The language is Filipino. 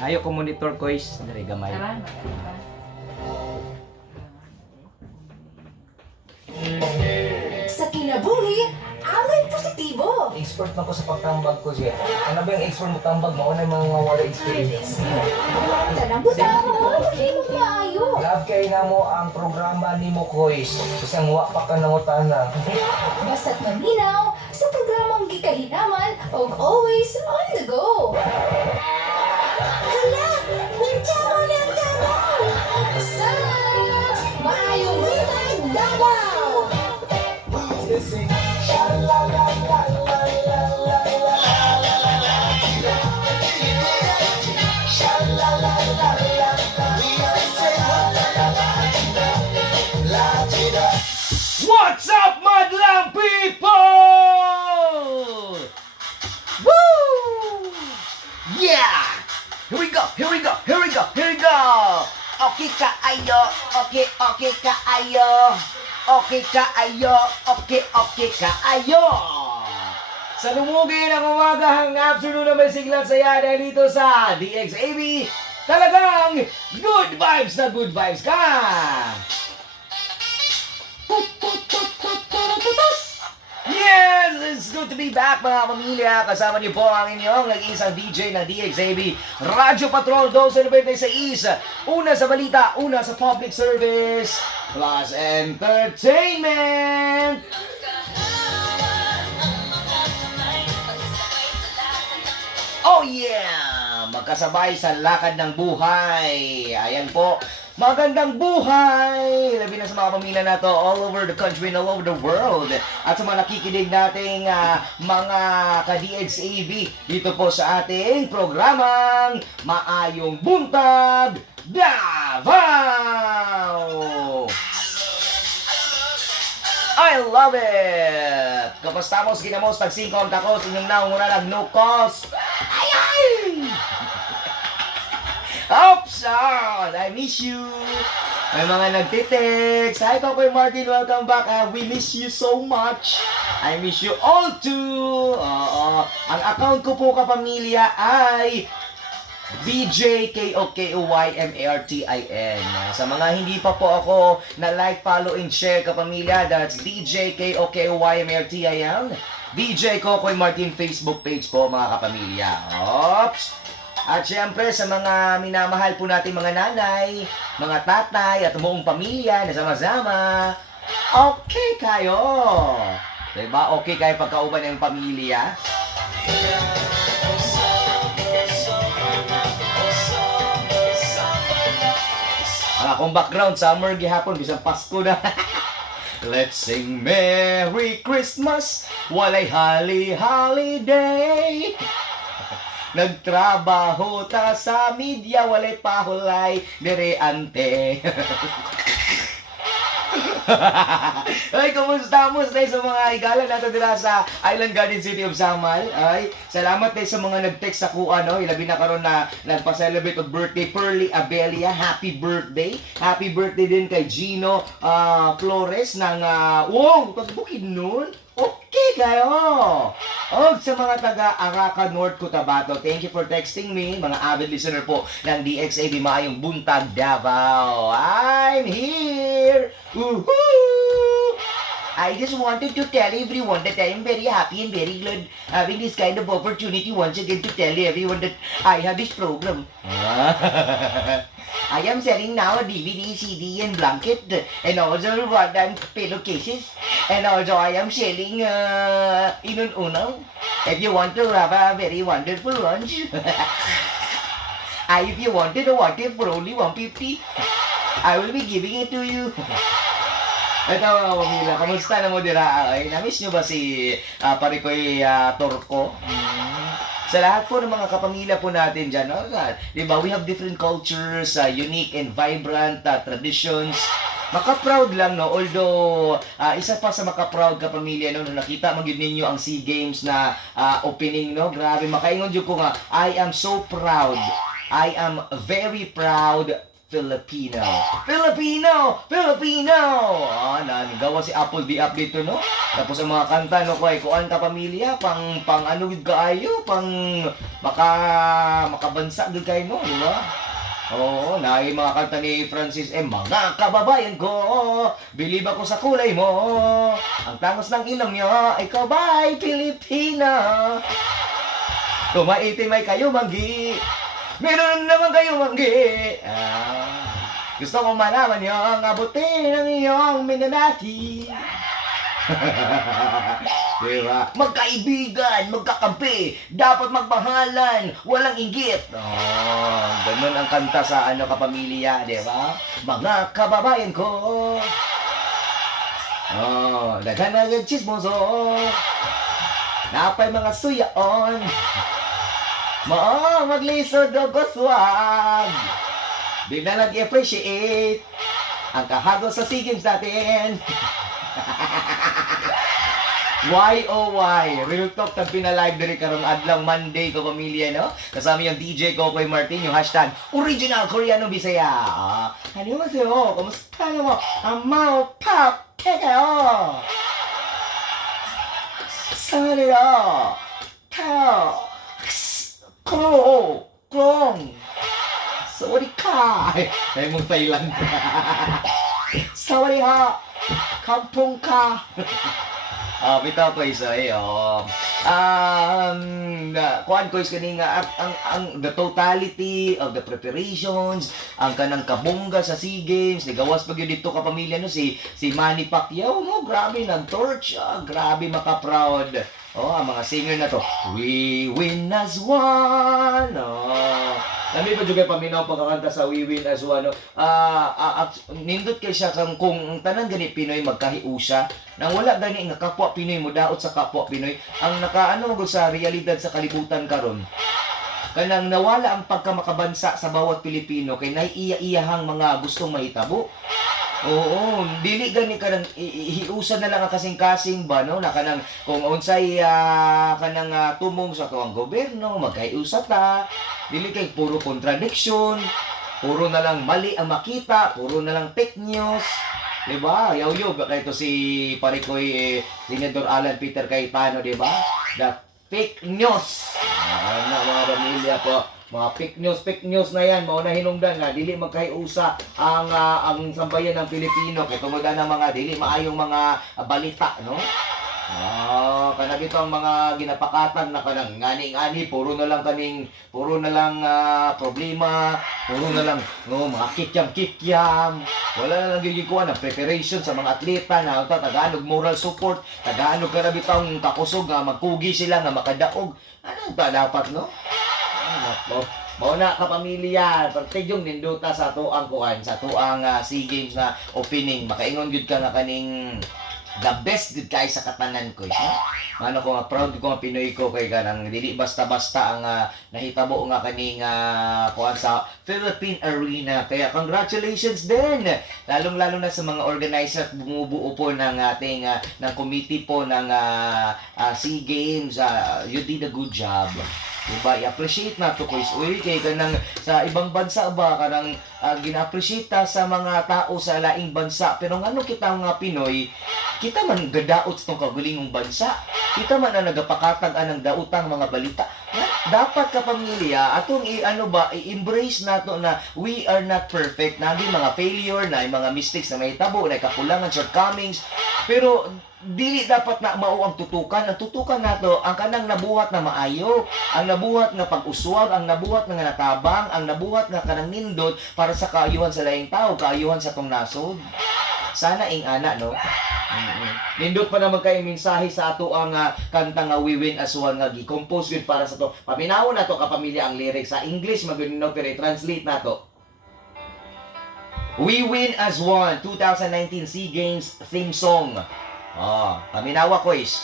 Ayo ko monitor ko is dari gamay. Sa kinabuhi, alay positibo. Expert na ko sa pagtambag ko siya. Ano ba yung expert mo tambag? Mauna yung mga wala experience. Tanang butang mo, hindi mo maayo. Love kayo na mo ang programa ni mo, Kois. Isang wapa ka nangutana. Basta't maminaw, sa programang gikahinaman, og always on the go. Hala, nagtamo ng Davao! Sa Maayong Buntag, Davao! What's up, madlang people? Woo! Yeah! Here we go, here we go, here we go, here we go! Okay kaayo, okay kaayo. Okay kaayo, okay kaayo. Sa lumugin ng umagahang afternoon na may siglang saya dahil dito sa DXAB, talagang good vibes na good vibes ka! Yes! It's good to be back mga pamilya. Kasama niyo po ang inyong nag-iisang DJ ng DXAB Radyo Patrol 1296. Una sa balita, una sa public service, plus entertainment! Oh yeah! Magkasabay sa lakad ng buhay. Ayan po. Magandang buhay! Labi na sa mga pamilya na to all over the country and all over the world. At sa mga nakikinig nating mga ka-DXAB dito po sa ating programang Maayong Buntag, Davao! I love it! Kapastamos, ginamos, tagsingkong takos, inyong naunguna nagnukos. Ay, ay! Oops! I miss you! May mga nagtitext. Hi, Kapoy Martin. Welcome back. We miss you so much. I miss you all too. Ang account ko po, kapamilya, ay BJKOKOYMARTIN. Sa mga hindi pa po ako na like, follow, and share, kapamilya, that's DJKOKOYMARTIN. DJ Kokoy Martin Facebook page po, mga kapamilya. Oops! At syempre sa mga minamahal po natin mga nanay, mga tatay at buong pamilya na sama-sama, okay kayo. Diba? Okay kayo pagkauban ng pamilya? Akong background, summer gihapon, bisang Pasko na. Let's sing Merry Christmas, walay holiday. Nagtrabaho ta sa media, walay pahulay, direante. Ay, kumusta mo sa mga higala natin dira sa Island Garden City of Samal? Ay, salamat tayo sa mga nag-text sa kuha, no? Ilabi na karon na nagpa-celebrate of birthday, Pearly Abelia. Happy birthday! Happy birthday din kay Gino Flores ng, wow, pagbukid nun? Okay kayo! O sa mga taga Araka North Cotabato, thank you for texting me, mga avid listener po ng DXAB Maayong Buntag, Davao. I'm here! Woohoo! I just wanted to tell everyone that I am very happy and very glad having this kind of opportunity once again to tell everyone that I have this program. I am selling now a DVD, CD, and blanket, and also and pillowcases, and also I am selling inun-unaw. If you want to have a very wonderful lunch, if you wanted a water for only 150, I will be giving it to you. Ito mga pamilya, kamusta na mo dira? Ay, na-miss nyo ba si Parikoy Torco? Sa lahat po ng mga kapamilya po natin dyan, diba, we have different cultures, unique and vibrant traditions. Maka-proud lang, no? Although, isa pa sa maka-proud kapamilya, no? Nung nakita mo yun ninyo ang SEA Games na opening, no? Grabe, makaingon dyan ko nga, I am so proud. I am very proud Filipino. Filipino! Filipino! Nanigawa si Apple di update to, no? Tapos ang mga kanta, no, kuan ka pamilya, pang ano gid kaayo, pang makabansa gid kayo, no, di ba? Oo, yung mga kanta ni Francis mga kababayan ko, bilib ako sa kulay mo, ang tangos ng ilong nyo, ikaw ba'y Pilipina? Kumaitim ay kayo manggi, meron naman kayo manggi. Gusto kong malaman nyo ang abutin ng iyong minanati. Diba? Magkaibigan, magkakampi, dapat magmahalan, walang inggit. Ganun ang kanta sa kapamilya, diba? Mga kababayan ko. Daghan na yung chismoso. Napay mga suyaon. Maglisod o guswag. Di na nag-appreciate ang kahagos sa SEA Games natin. Why oh why? Real talk tag pinalive diri karong adlaw Monday ko pamilya, no? Kasama yung DJ Kokoy Martin, yung hashtag Original Koreano Bisaya. Annyeonghaseyo. Kamusta mo? Amao pop kekayo. Sarira. Tao. Klong. Sorry ka. Ay mong Thailand. Sorry ha. Kampong ka. Bitaw ko isa kuan ko is kaninga ang the totality of the preparations, ang kanang kabongga sa SEA Games, gawas pag yun dito ka pamilya, no, si Manny Pacquiao, no, grabe nag-torch, grabe maka-proud. Ang mga singer na to, we win as one. Lami pa juga paminaw pagkakanta sa We Win as One, no? Nindot kay siya kung tanan gani Pinoy magkahiusa, nang wala gani nga kapwa Pinoy mo daot sa kapwa Pinoy, ang nakaano mo sa realidad sa kalibutan karon. Kanang nawala ang pagkamakabansa sa bawat Pilipino kay naiiya-iyahang mga gustong mahitabo. Oo, dili gani kanang hiusa na lang ang kasing-kasing ba, no, na kanang kung unsay kanang tumong sa tuwang gobyerno magkaiusa ta, dili kay puro contradiction, puro na lang mali ang makita, puro na lang fake news, di ba? Yaw-yaw kay to si Parikoy Senador Alan Peter Cayetano, di ba? The fake news. Mga pamilya po, mga fake news na yan, mao na hinungdan nga dili magkaiusa ang sambayan ng Pilipino kay tungod na mga dili maayong mga balita, no? Kanang ito ang mga ginapakatan na kanang ngani-ngani, puro na lang problema, puro na lang mga kikyam, wala na lang gigikuan ng preparation sa mga atleta na Tagalog moral support, Tagalog karabitang kakusog nga magkugi sila nga makadaog. Ano ba dapat, no? Mao na kapamilya, partigyong ninduta sa tuang kuan, sa tuang SEA Games na opening, makaingon gyud ka nga kaning the best gud kay sa katanan ko, no? Ano ko nga proud ko nga Pinoy ko kay kanang dili basta-basta ang nahitabo nga kaning kuan sa Philippine Arena. Kaya congratulations din. Lalong-lalo na sa mga organizer at bumubuo po ng ating ng committee po ng SEA Games. You did a good job. Diba? I-appreciate na to Kuis. Uy, kay kanang sa ibang bansa ba kanang gina-appreciate ta sa mga tao sa laing bansa. Pero ngano kita mga Pinoy, kita man gadaot sa tong kagulingong bansa. Kita man ang nagapakatag anang daotang mga balita. Dapat kapamilya atong i-embrace nato na we are not perfect. Nabi mga failure, na mga mistakes na may tabo, na kakulangan, shortcomings. Pero dili dapat na mao ang tutukan. Ang tutukan nato ang kanang nabuhat na maayo, ang nabuhat nga pag-uswag, ang nabuhat nga natabang, ang nabuhat nga kanang nindot para sa kaayuhan sa laing tao, kaayuhan sa tong nasod. Sana ing ana, no? Nindot pa naman kay mensahe sa ato ang kanta nga We Win as One nga gi-compose yun para sa to. Paminawon na to kapamilya ang lyrics sa English, magino pero translate na to. We Win as One 2019 SEA Games theme song. Paminawa ko is